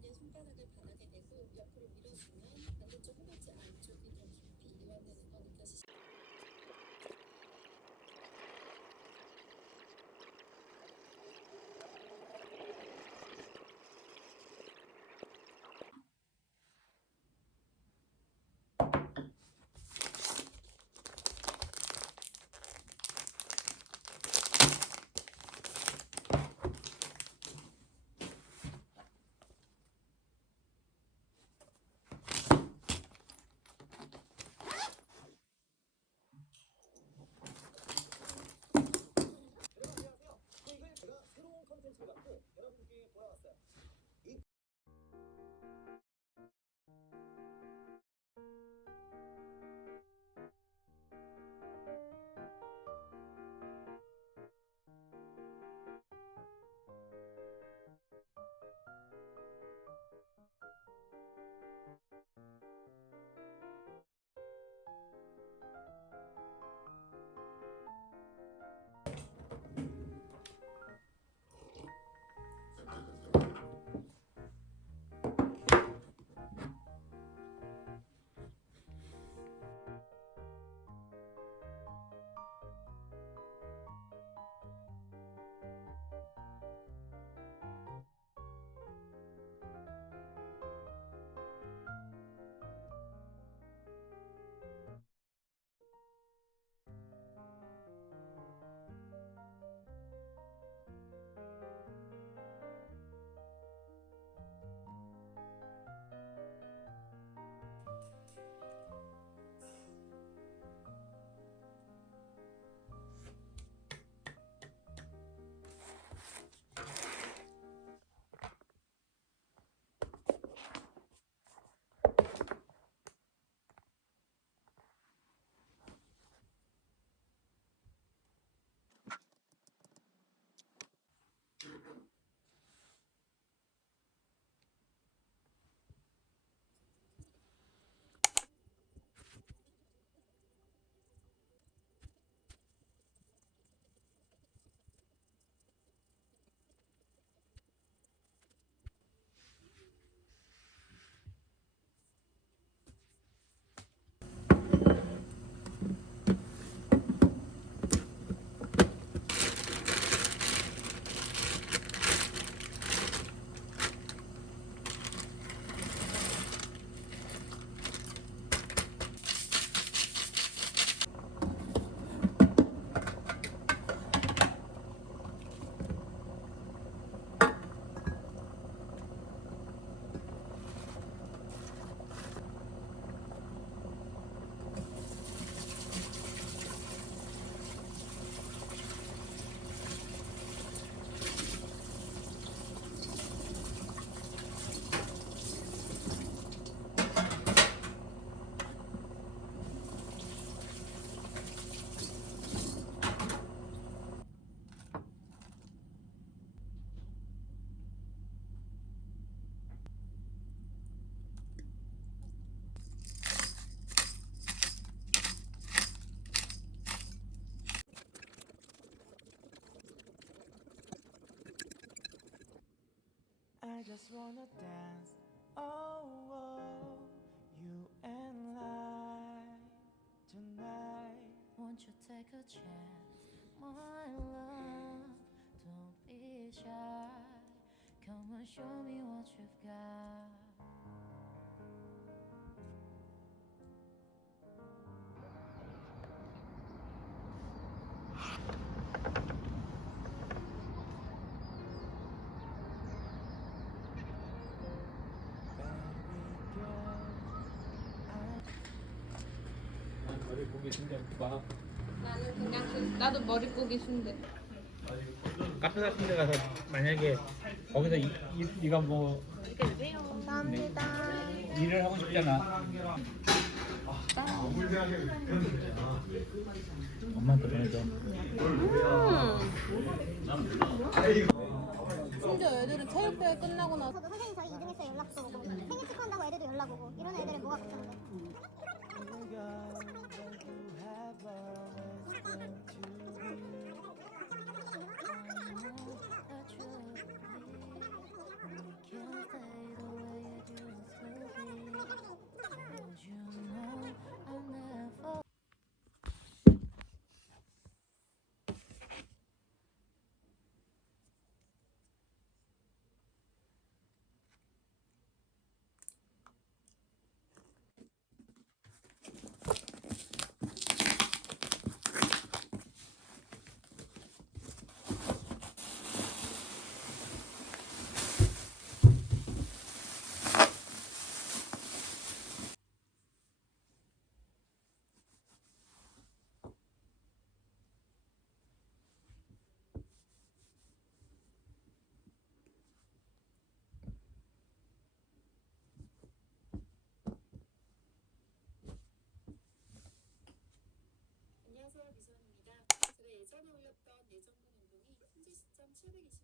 쪽에 손가락을 I just wanna dance. Oh, oh, you and I tonight. Won't you take a chance, my love? Don't be shy. Come and show me what you've got. 봐. 나는 그냥 순- 나도 머리 고기 순대. 카페 같은 데 가서 만약에 거기서 이, 이, 네가 뭐 감사합니다. 일을 하고 싶잖아. 엄마한테 보내줘. 심지어 애들은 체육대회 끝나고 나서 저도 선생님 저희 2등 했어요 연락도 오고 생일 축하한다고 애들도 연락 오고 이런 애들은 뭐가 걱정돼 720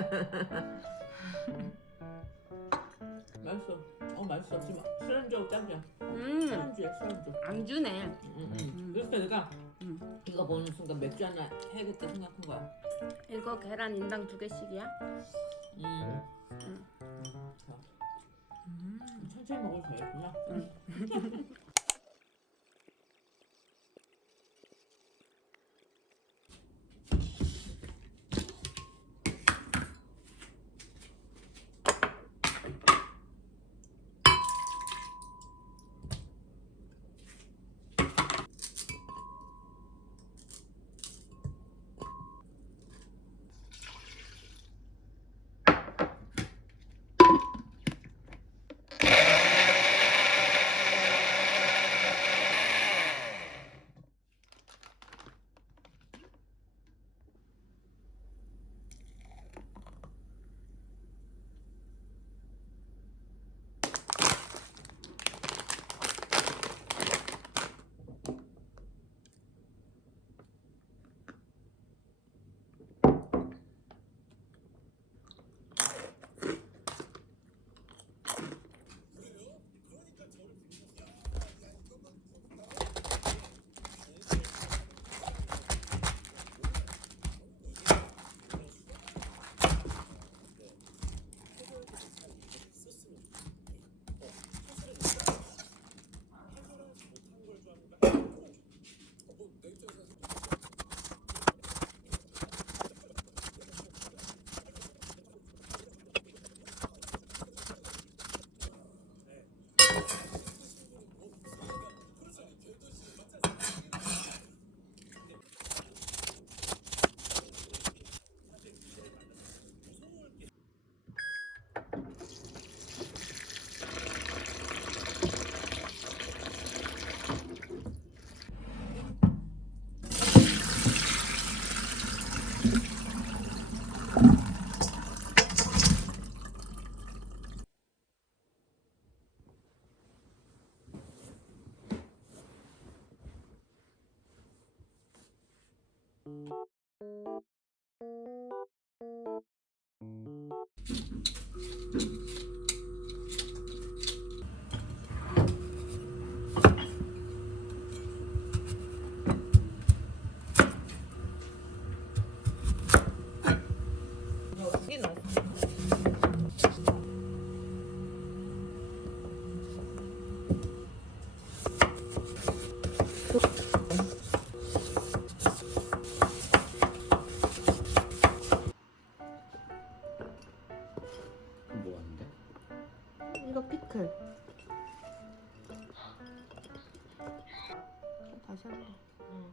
맛있어. 어 맛있어. 지금 술안주 짱이야. 음 술안주야 술안주. 안 주네 응, 응. 그래서 내가 음. 이거 보는 순간 맥주 하나 해야겠다 생각한 거야. 이거 계란 인당 두 개씩이야? 음. 응. 자, 천천히 먹어도 되겠구나. 이거 피클. 다시 한번. 오,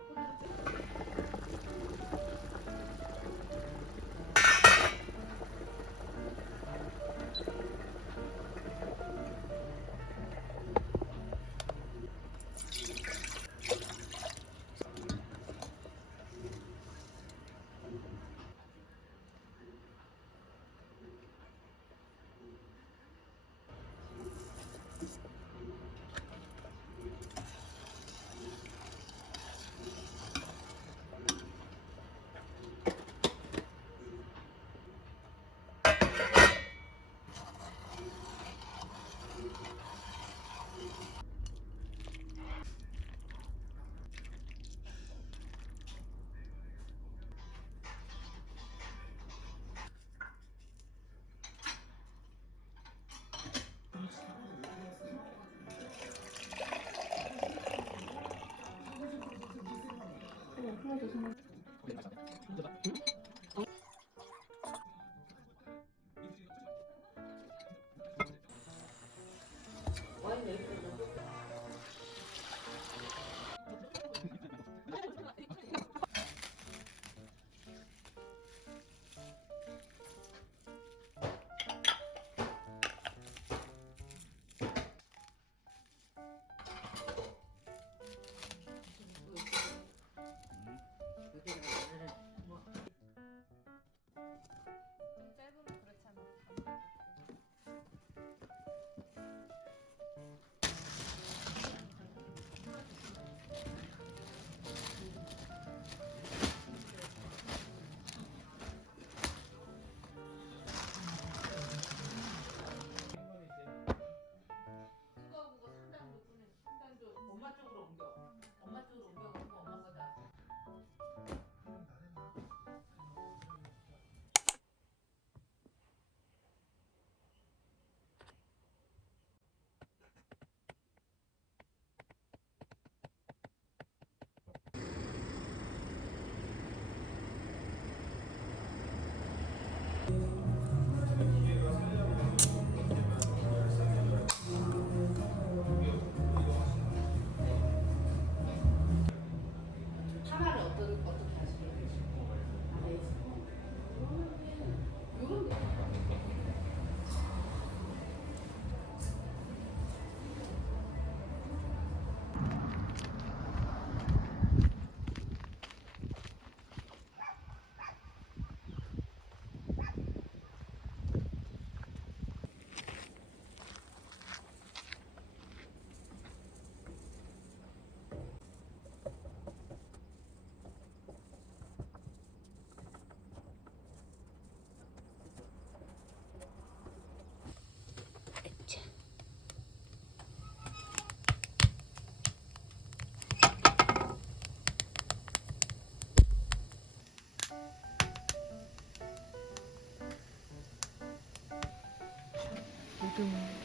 오.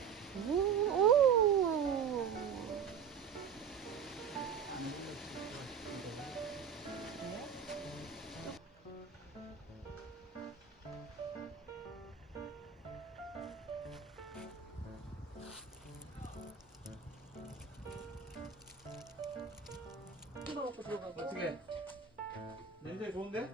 어떻게? 냄새 좋은데?